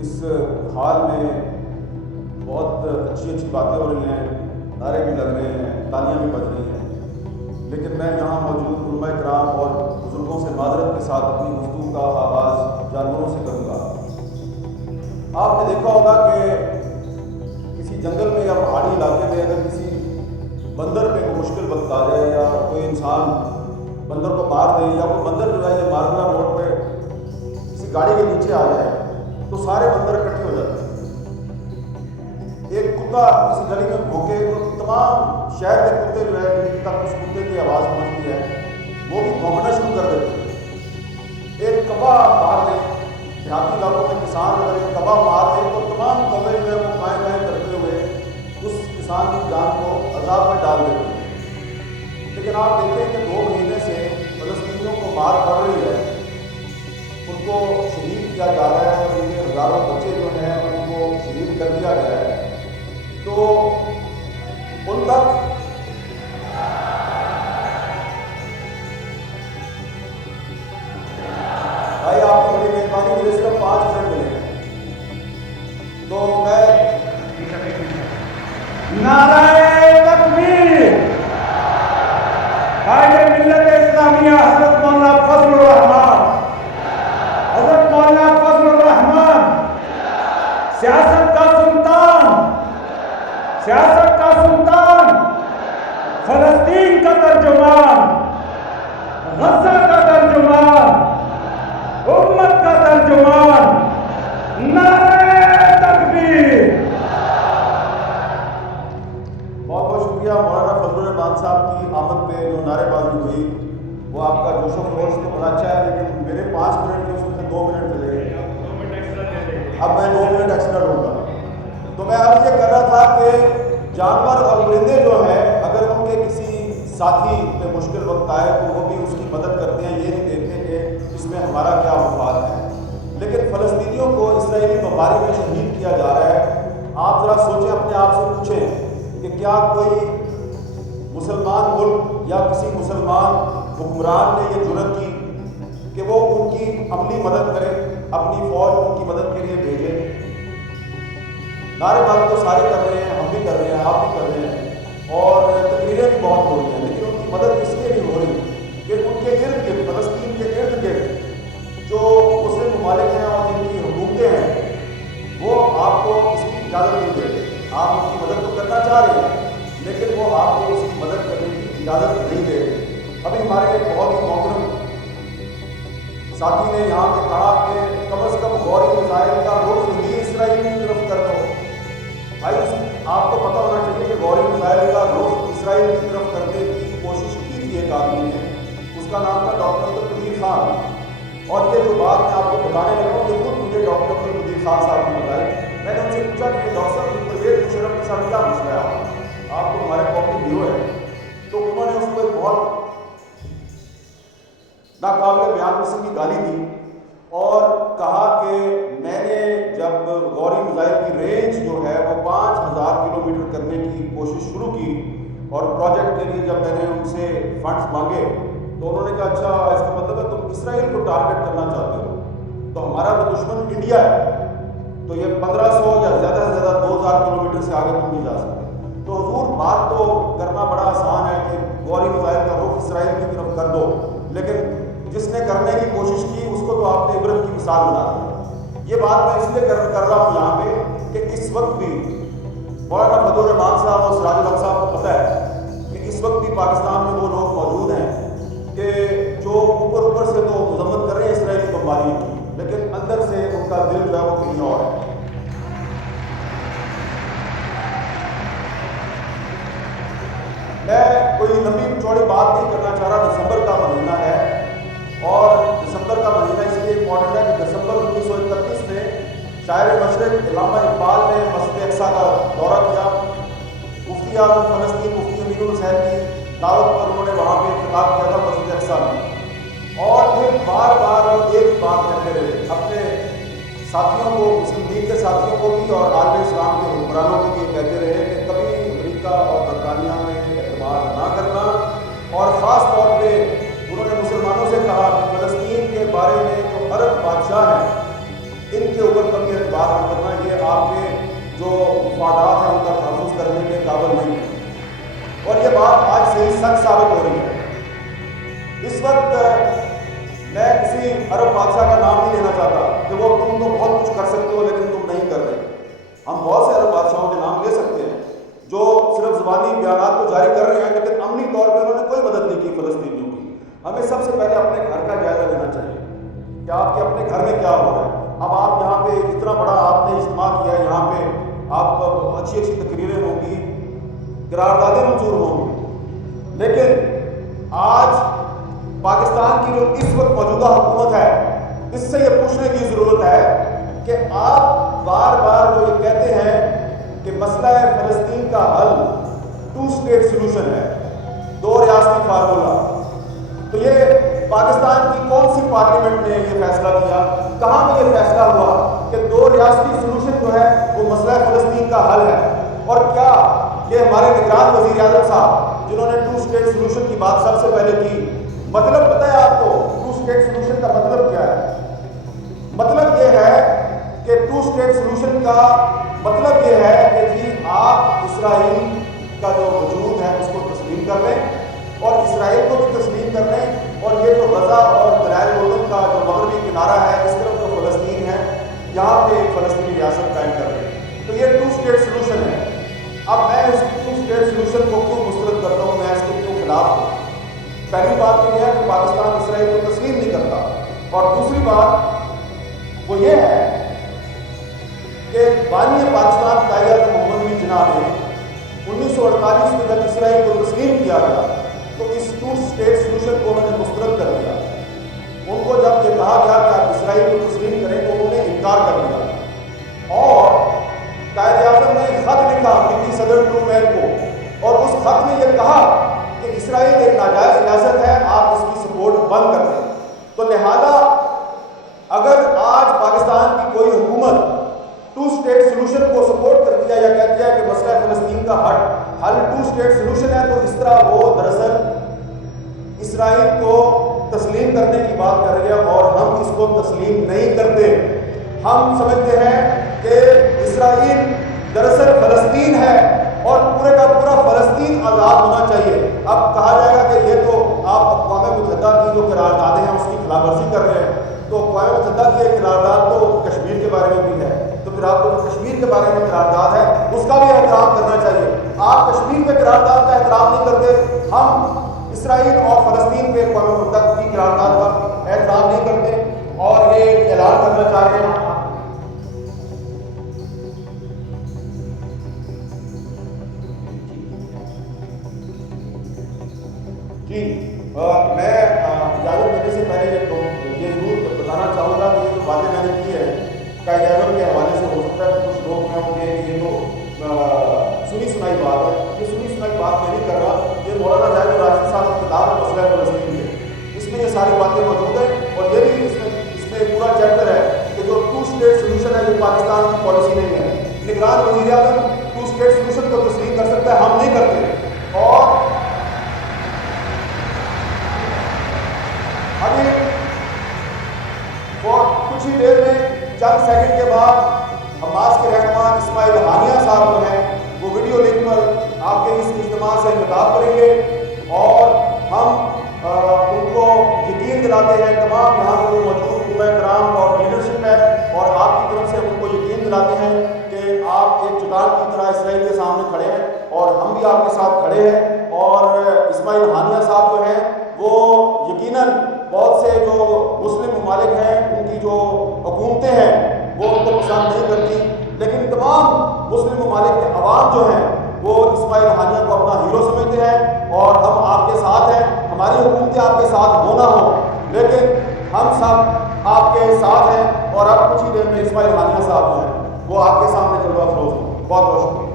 اس حال میں بہت اچھی باتیں ہو رہی ہیں، نعرے بھی لگ رہے ہیں، تالیاں بھی بج رہی ہیں، لیکن میں یہاں موجود علماء کرام اور بزرگوں سے معذرت کے ساتھ اپنی گفتگو کا آغاز جانوروں سے کروں گا۔ آپ نے دیکھا ہوگا کہ کسی جنگل میں یا پہاڑی علاقے میں اگر کسی بندر پہ کوئی مشکل وقت آ جائے یا کوئی انسان بندر کو مار دے یا کوئی بندر جو ہے یہ مارنا روڈ پہ کسی گاڑی کے نیچے آ جائے تو سارے بندر اکٹھے ہو جاتے ہیں۔ ایک کتا کسی گلی میں بھوکے تو تمام شہر کے کتے جو ہے جن تک اس کتے کی آواز پہنچتی ہے وہ بھی بھونکنا شروع کر دیتے ہیں۔ ایک کبا مار دے، دیہاتی علاقوں میں کسان اگر ایک کبا مار دے تو تمام کبے جو ہے وہ کائیں کائیں کرتے ہوئے اس کسان کی جان کو عذاب میں ڈال دیتے ہیں۔ لیکن آپ دیکھیں کہ 2 مہینے سے فلسطینیوں کو مار پڑ رہی ہے، ان کو شہید کیا جا رہا ہے، ان کے ہزاروں بچے جو ہیں ان کو شہید کر دیا گیا ہے، تو ان تک بھائی آپ کی بڑی مہربانی، مجھے صرف 5 منٹ ملے ہیں تو میں نعرہ تکبیر، قائد ملت اسلامیہ حضرت مولانا فضل الرحمان، حضرت مولانا فضل الرحمان سیاست کا سلطان، سیاست کا سلطان، فلسطین کا ترجمان، غزہ کا ترجمان، امت کا ترجمان، نعرہ تکبیر۔ بہت بہت شکریہ مولانا فضل الرحمان صاحب کی آمد پہ جو نعرے بازی ہوئی، وہ آپ کا جوش و خروش تو بڑا اچھا ہے، لیکن میرے 5 منٹ کے اس میں 2 منٹ چلے گئے، اب میں 2 منٹ ایکسٹرا لوں گا۔ تو میں عرض یہ کر رہا تھا کہ جانور اور پرندے جو ہیں اگر ان کے کسی ساتھی پہ مشکل وقت آئے تو وہ بھی اس کی مدد کرتے ہیں، یہ نہیں دیکھتے کہ اس میں ہمارا کیا مفاد ہے۔ لیکن فلسطینیوں کو اسرائیلی بمباری میں شہید کیا جا رہا ہے۔ آپ ذرا سوچیں، اپنے آپ سے پوچھیں کہ کیا کوئی مسلمان ملک یا کسی مسلمان حکمران نے یہ جرأت کی کہ وہ ان کی عملی مدد کرے، اپنی فوج ان کی مدد کے لیے بھیجے؟ نعرے بازی تو سارے کر رہے ہیں، ہم بھی کر رہے ہیں، آپ بھی کر رہے ہیں، اور تقریریں بھی بہت ہو رہی ہیں، لیکن ان کی مدد اس لیے نہیں ہو رہی کہ ان کے ارد گرد، فلسطین کے ارد گرد جو مسلم ممالک ہیں اور جن کی حکومتیں ہیں وہ آپ کو اس کی اجازت نہیں دیتے۔ آپ ان کی مدد تو کرنا چاہ رہے ہیں لیکن وہ آپ کو اس کی مدد کرنے کی اجازت نہیں دے رہے۔ ابھی ہمارے ایک بہت ہی محترم ساتھی نے یہاں پہ کہا کہ کم از کم غوری میزائل کا رخ ہی اسرائیل کی طرف کر دو۔ بھائی آپ کو پتہ ہونا چاہیے کہ غوری میزائل کا رخ اسرائیل کی طرف کرنے کی کوشش کی تھی ایک آدمی نے، اس کا نام تھا ڈاکٹر عبدالقدیر خان، اور یہ جو بات میں آپ کو بتانے لگا ہوں یہ خود مجھے ڈاکٹر عبدالقدیر خان صاحب نے بتائی۔ میں نے ان سے پوچھا کہ ڈاکٹر صاحب پرویز مشرف کے ساتھ کیا مسئلہ ہے، آپ تو ہمارے قومی ہیرو ہیں، تو انہوں نے اس کو ایک بہت ناقابل بیان قسم کی گالی دی اور کہا کہ میں نے جب غوری میزائل کی رینج جو ہے وہ 5000 کلومیٹر کرنے کی کوشش شروع کی اور پروجیکٹ کے لیے جب میں نے ان سے فنڈز مانگے تو انہوں نے کہا اچھا اس کا مطلب ہے تم اسرائیل کو ٹارگٹ کرنا چاہتے ہو، تو ہمارا تو دشمن انڈیا ہے، تو یہ 1500 یا زیادہ سے زیادہ 2000 کلومیٹر سے آگے تم نہیں جا سکتے۔ تو حضور بات تو کرنا بڑا آسان ہے کہ غوری میزائل کا رخ اسرائیل کی طرف کر دو، لیکن جس نے کرنے کی کوشش کی اس کو تو آپ نے عبرت کی مثال بنا دی۔ یہ بات میں اس لیے کر رہا ہوں یہاں پہ کہ اس وقت بھی مولانا فضل الرحمان صاحب اور سراج الحق صاحب کو پتہ ہے کہ اس وقت بھی پاکستان میں وہ لوگ موجود ہیں کہ جو اوپر سے تو مذمت کر رہے ہیں اسرائیلی بمباری کی، لیکن اندر سے ان کا دل جو ہے وہ کہیں اور ہے۔ میں کوئی لمبی چوڑی بات نہیں کرنا چاہ رہا، دسمبر کا مہینہ ہے اور دسمبر کا مہینہ اس لیے امپورٹنٹ ہے کہ دسمبر 1931 میں شاعر مشرق علامہ اقبال نے مسجد اقصیٰ کا دورہ کیا، مفتی اعظم فلسطین مفتی امین الحسین کی دعوت پر انہوں نے وہاں پہ خطاب کیا تھا مسجد اقصیٰ میں، اور پھر بار بار وہ ایک بات کہتے رہے اپنے ساتھیوں کو، مسلم لیگ کے ساتھیوں کو بھی اور عالم اسلام کے حکمرانوں کو بھی یہ کہتے رہے کہ کبھی امریکہ اور برطانیہ میں اعتماد نہ کرنا، اور خاص طور پہ انہوں نے مسلمانوں سے کہا کہ فلسطین کے بارے میں جو عرب بادشاہ ہیں ان کے اوپر کبھی اعتبار ہاتھ نہ کرنا، یہ آپ کے جو مفادات ہیں ان کا تحفظ کرنے کے قابل نہیں ہے۔ اور یہ بات آج سے ہی سچ ثابت ہو رہی ہے۔ اس وقت میں کسی عرب بادشاہ کا نام نہیں لینا چاہتا کہ وہ تم تو بہت کچھ کر سکتے ہو لیکن تم نہیں کر رہے۔ ہم بہت سے عرب بادشاہوں کے نام لے سکتے ہیں جو صرف زبانی بیانات کو جاری کر رہے ہیں لیکن عملی طور پہ انہوں نے کوئی مدد نہیں کی فلسطینیوں کی۔ ہمیں سب سے پہلے اپنے گھر کا جائزہ لینا چاہیے کہ آپ کے اپنے گھر میں کیا ہو رہا ہے۔ اب آپ یہاں پہ اتنا بڑا آپ نے اجتماع کیا ہے، یہاں پہ آپ اچھی اچھی تقریریں ہوں گی، قراردادیں منظور ہوں گی، لیکن آج پاکستان کی جو اس وقت موجودہ حکومت ہے اس سے یہ پوچھنے کی ضرورت ہے کہ آپ بار بار جو یہ کہتے ہیں کہ مسئلہ فلسطین کا حل 2 اسٹیٹ سلوشن ہے، 2 ریاستی فارمولہ، تو یہ پاکستان کی کون سی پارلیمنٹ نے یہ فیصلہ کیا؟ کہاں پہ یہ فیصلہ ہوا کہ 2 ریاستی سلوشن جو ہے وہ مسئلہ فلسطین کا حل ہے؟ اور کیا یہ ہمارے نگران وزیر اعظم صاحب جنہوں نے 2 اسٹیٹ سلوشن کی بات سب سے پہلے کی، مطلب پتہ ہے آپ کو 2 اسٹیٹ سلوشن کا مطلب کیا ہے؟ مطلب یہ ہے کہ 2 اسٹیٹ سلوشن کا مطلب یہ ہے کہ جی آپ اسرائیل کا جو وجود ہے اس کو تسلیم کر لیں اور اسرائیل کو بھی تسلیم کر لیں، اور یہ جو غزہ اور دریائے اردن کا جو مغربی کنارہ ہے اس طرف جو فلسطین ہے یہاں پہ ایک فلسطینی ریاست قائم کر لیں۔ تو یہ 2 اسٹیٹ سلوشن ہے۔ اب میں اس 2 اسٹیٹ سلوشن کو کیوں مسترد کرتا ہوں، میں اس کے کیوں خلاف ہوں؟ پہلی بات تو یہ ہے کہ پاکستان اسرائیل کو تسلیم نہیں کرتا، اور دوسری بات وہ یہ ہے کہ بانی پاکستان قائد اعظم محمد بن جناح نے 1948 میں جب اسرائیل کو تسلیم کیا گیا تو اس 2 اسٹیٹ سلوشن کو انہوں نے مسترد کر دیا۔ ان کو جب یہ کہا گیا کہ آپ اسرائیل کو تسلیم کریں تو انہوں نے انکار کر دیا، اور قائد اعظم نے ایک خط لکھا امریکی صدر ٹرومین کو، اور اس خط میں یہ کہا کہ اسرائیل ایک ناجائز ریاست ہے، آپ اس کی سپورٹ بند کر دیں۔ تو لہذا اگر آج پاکستان کی کوئی حکومت 2 اسٹیٹ سلوشن کو سپورٹ کرتی ہے یا کہتی ہے کہ مسئلہ فلسطین کا حل 2 اسٹیٹ سلوشن ہے، تو اس طرح وہ دراصل اسرائیل کو تسلیم کرنے کی بات کر رہی ہے، اور ہم اس کو تسلیم نہیں کرتے۔ ہم سمجھتے ہیں کہ اسرائیل دراصل فلسطین ہے اور پورے کا پورا فلسطین آزاد ہونا چاہیے۔ اب کہا جائے گا کہ یہ تو آپ اقوام متحدہ کی جو قراردادیں ہیں اس کی خلاف ورزی کر رہے ہیں، تو اقوام متحدہ کی ایک قرارداد تو کشمیر کے بارے میں بھی ہے، تو پھر آپ کو جو کشمیر کے بارے میں قرارداد ہے اس کا بھی احترام کرنا چاہیے۔ آپ کشمیر میں قرارداد کا احترام نہیں کرتے، ہم اسرائیل اور فلسطین پہ اقوام متحدہ کی قرارداد کا احترام نہیں کرتے، اور یہ اعلان کرنا چاہ رہے ہیں۔ جی میں اجازت دینے سے پہلے یہ ضرور بتانا چاہوں گا کہ یہ جو باتیں میں نے کی ہے قائد اعظم کے حوالے سے، ہو سکتا ہے کہ کچھ لوگ میں ہوں گے کہ یہ تو سنی سنائی بات ہے، یہ سنی سنائی بات میں نہیں کر رہا، یہ مولانا زاہد راشد صاحب کی کتاب ہے مسئلہ فلسطین کے، اس میں یہ ساری باتیں موجود ہیں، اور یہ بھی اس میں پورا چیپٹر ہے کہ جو 2 اسٹیٹ سلوشن ہے یہ پاکستان کی پالیسی نہیں ہے۔ نگران وزیر اعظم 2 اسٹیٹ سلوشن کو تسلیم کر سکتا ہے، ہم نہیں کرتے، اور ابھی کچھ ہی دیر میں چند سیکنڈ کے بعد حماس کے رہنما اسماعیل ہانیہ صاحب جو ہیں وہ ویڈیو لنک پر آپ کے اس اجتماع سے خطاب کریں گے، اور ہم ان کو یقین دلاتے ہیں، تمام یہاں پر موجود علماء کرام اور لیڈرشپ ہے، اور آپ کی طرف سے ان کو یقین دلاتے ہیں کہ آپ ایک چٹان کی طرح اسرائیل کے سامنے کھڑے ہیں، اور ہم بھی آپ کے ساتھ کھڑے ہیں۔ اور اسماعیل ہانیہ صاحب جو ہیں وہ یقیناً بہت سے جو مسلم ممالک ہیں ان کی جو حکومتیں ہیں وہ ان کو پسند نہیں کرتی، لیکن تمام مسلم ممالک کے عوام جو ہیں وہ اسماعیل ہانیہ کو اپنا ہیرو سمجھتے ہیں، اور ہم آپ کے ساتھ ہیں، ہماری حکومتیں آپ کے ساتھ ہو نہ ہو لیکن ہم سب آپ کے ساتھ ہیں۔ اور اب کچھ ہی دیر میں اسماعیل ہانیہ صاحب جو ہیں وہ آپ کے سامنے جلوہ افروز ہیں۔ بہت بہت شکریہ۔